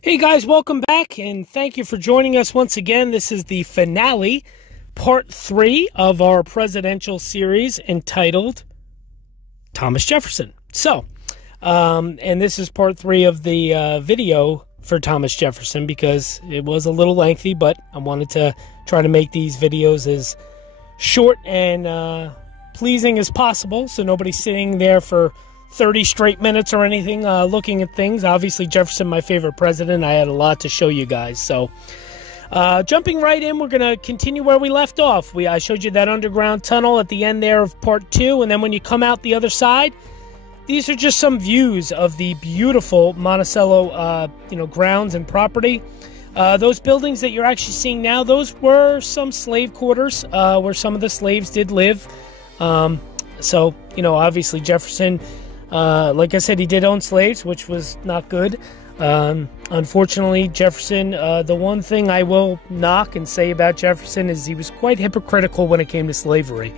Hey guys, welcome back and thank you for joining us once again. This is the finale, part 3 of our presidential series entitled Thomas Jefferson. So, and this is part 3 of the video for Thomas Jefferson because it was a little lengthy, but I wanted to try to make these videos as short and pleasing as possible so nobody's sitting there for 30 straight minutes or anything looking at things. Obviously, Jefferson, my favorite president. I had a lot to show you guys. So, jumping right in, we're going to continue where we left off. I showed you that underground tunnel at the end there of part 2. And then when you come out the other side, these are just some views of the beautiful Monticello, grounds and property. Those buildings that you're actually seeing now, those were some slave quarters where some of the slaves did live. So, obviously Jefferson... like I said, he did own slaves, which was not good. Unfortunately, Jefferson, the one thing I will knock and say about Jefferson is he was quite hypocritical when it came to slavery.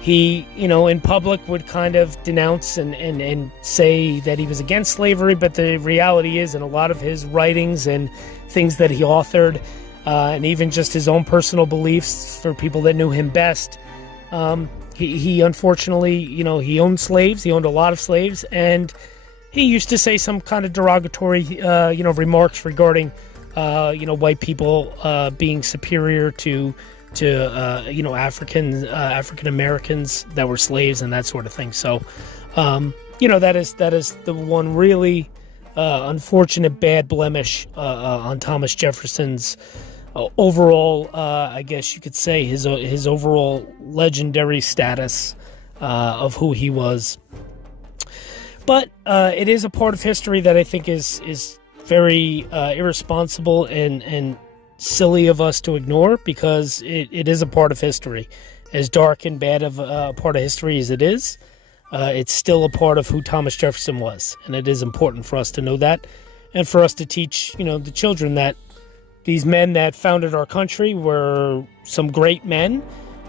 He, in public would kind of denounce and say that he was against slavery, but the reality is in a lot of his writings and things that he authored, and even just his own personal beliefs for people that knew him best, He unfortunately, he owned slaves. He owned a lot of slaves, and he used to say some kind of derogatory, remarks regarding, white people being superior to African Americans that were slaves and that sort of thing. So, that is the one really unfortunate bad blemish on Thomas Jefferson's overall, I guess you could say his overall legendary status of who he was. But it is a part of history that I think is very irresponsible and silly of us to ignore, because it is a part of history. As dark and bad of a part of history as it is, it's still a part of who Thomas Jefferson was, and it is important for us to know that, and for us to teach the children that these men that founded our country were some great men,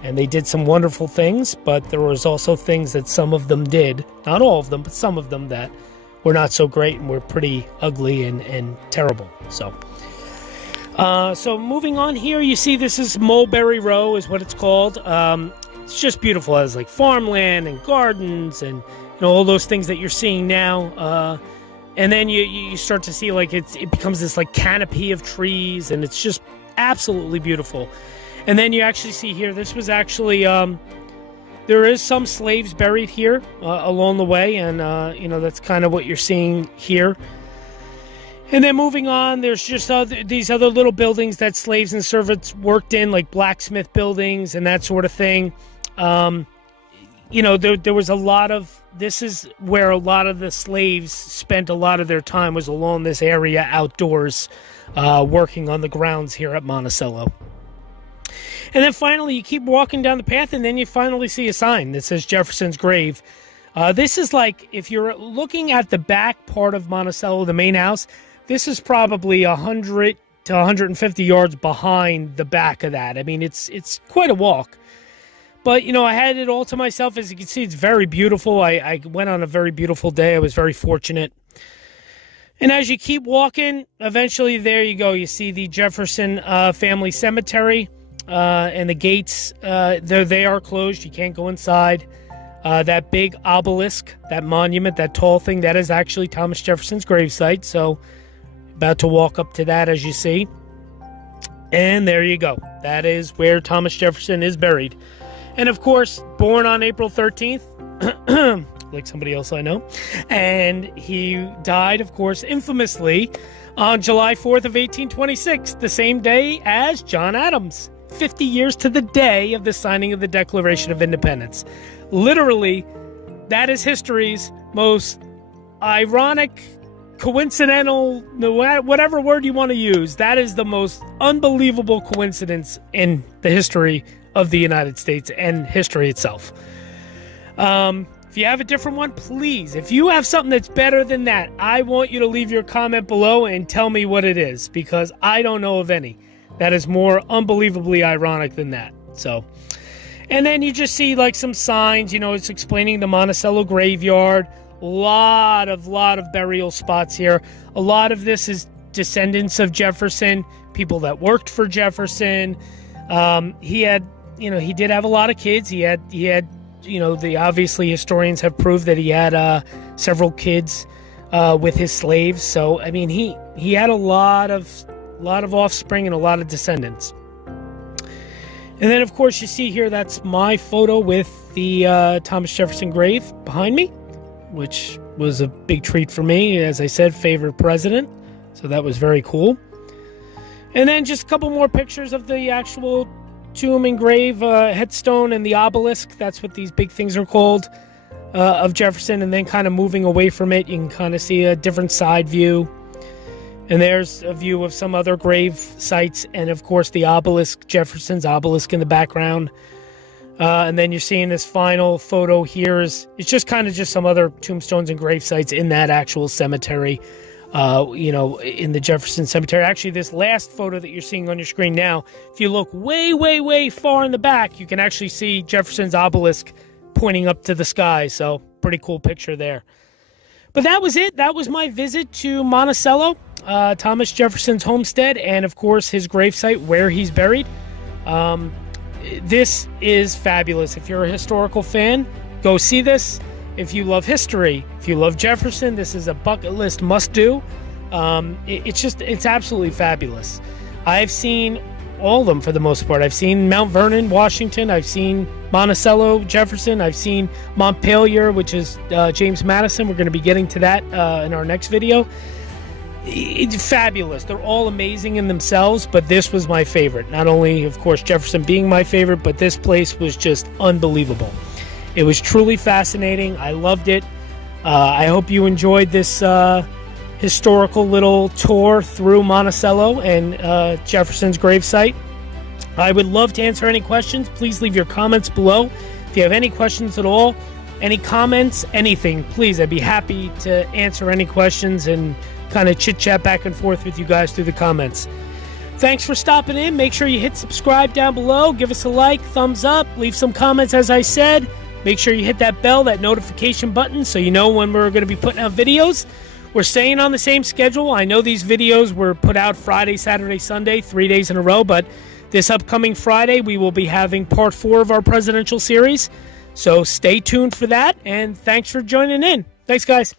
and they did some wonderful things, but there was also things that some of them did, not all of them, but some of them that were not so great and were pretty ugly and terrible. So moving on here, you see this is Mulberry Row is what it's called. It's just beautiful. It has like farmland and gardens and all those things that you're seeing now. And then you start to see like it becomes this like canopy of trees, and it's just absolutely beautiful. And then you actually see here, this was actually, there is some slaves buried here along the way, and, that's kind of what you're seeing here. And then moving on, there's just these other little buildings that slaves and servants worked in, like blacksmith buildings and that sort of thing. There was a lot of... This is where a lot of the slaves spent a lot of their time, was along this area outdoors, working on the grounds here at Monticello. And then finally, you keep walking down the path, and then you finally see a sign that says Jefferson's Grave. This is like, if you're looking at the back part of Monticello, the main house, this is probably 100 to 150 yards behind the back of that. I mean, it's quite a walk. But, I had it all to myself. As you can see, it's very beautiful. I went on a very beautiful day. I was very fortunate. And as you keep walking, eventually there you go. You see the Jefferson family cemetery, and the gates, they are closed. You can't go inside. That big obelisk, that monument, that tall thing, that is actually Thomas Jefferson's gravesite. So, about to walk up to that, as you see. And there you go. That is where Thomas Jefferson is buried. And of course, born on April 13th, like somebody else I know. And he died, of course, infamously on July 4th of 1826, the same day as John Adams, 50 years to the day of the signing of the Declaration of Independence. Literally, that is history's most ironic, coincidental, whatever word you want to use. That is the most unbelievable coincidence in the history of the United States and history itself. If you have a different one, please, if you have something that's better than that, I want you to leave your comment below and tell me what it is, because I don't know of any that is more unbelievably ironic than that. So, and then you just see like some signs, it's explaining the Monticello graveyard, lot of burial spots here. A lot of this is descendants of Jefferson, people that worked for Jefferson. He had, he did have a lot of kids. He had, obviously historians have proved that he had several kids with his slaves. So, I mean, he had a lot of offspring and a lot of descendants. And then, of course, you see here, that's my photo with the Thomas Jefferson grave behind me, which was a big treat for me. As I said, favorite president. So that was very cool. And then just a couple more pictures of the actual tomb and grave, headstone and the obelisk. That's what these big things are called, of Jefferson. And then kind of moving away from it, you can kind of see a different side view. And there's a view of some other grave sites, and of course the obelisk, Jefferson's obelisk in the background. And then you're seeing this final photo here. It's just kind of just some other tombstones and grave sites in that actual cemetery, in the Jefferson Cemetery. Actually, this last photo that you're seeing on your screen now, if you look way far in the back, you can actually see Jefferson's obelisk pointing up to the sky. So pretty cool picture there. But that was it. That was my visit to Monticello, Thomas Jefferson's homestead, and of course his gravesite where he's buried. This is fabulous. If you're a historical fan, go see this. If you love history, if you love Jefferson, this is a bucket list must do. It's absolutely fabulous. I've seen all of them for the most part. I've seen Mount Vernon, Washington. I've seen Monticello, Jefferson. I've seen Montpelier, which is James Madison. We're going to be getting to that in our next video. It's fabulous. They're all amazing in themselves, but this was my favorite. Not only, of course, Jefferson being my favorite, but this place was just unbelievable. It was truly fascinating. I loved it. I hope you enjoyed this historical little tour through Monticello and Jefferson's gravesite. I would love to answer any questions. Please leave your comments below. If you have any questions at all, any comments, anything, please, I'd be happy to answer any questions and kind of chit-chat back and forth with you guys through the comments. Thanks for stopping in. Make sure you hit subscribe down below. Give us a like, thumbs up, leave some comments as I said. Make sure you hit that bell, that notification button, so you know when we're going to be putting out videos. We're staying on the same schedule. I know these videos were put out Friday, Saturday, Sunday, 3 days in a row, but this upcoming Friday, we will be having part 4 of our presidential series. So stay tuned for that, and thanks for joining in. Thanks, guys.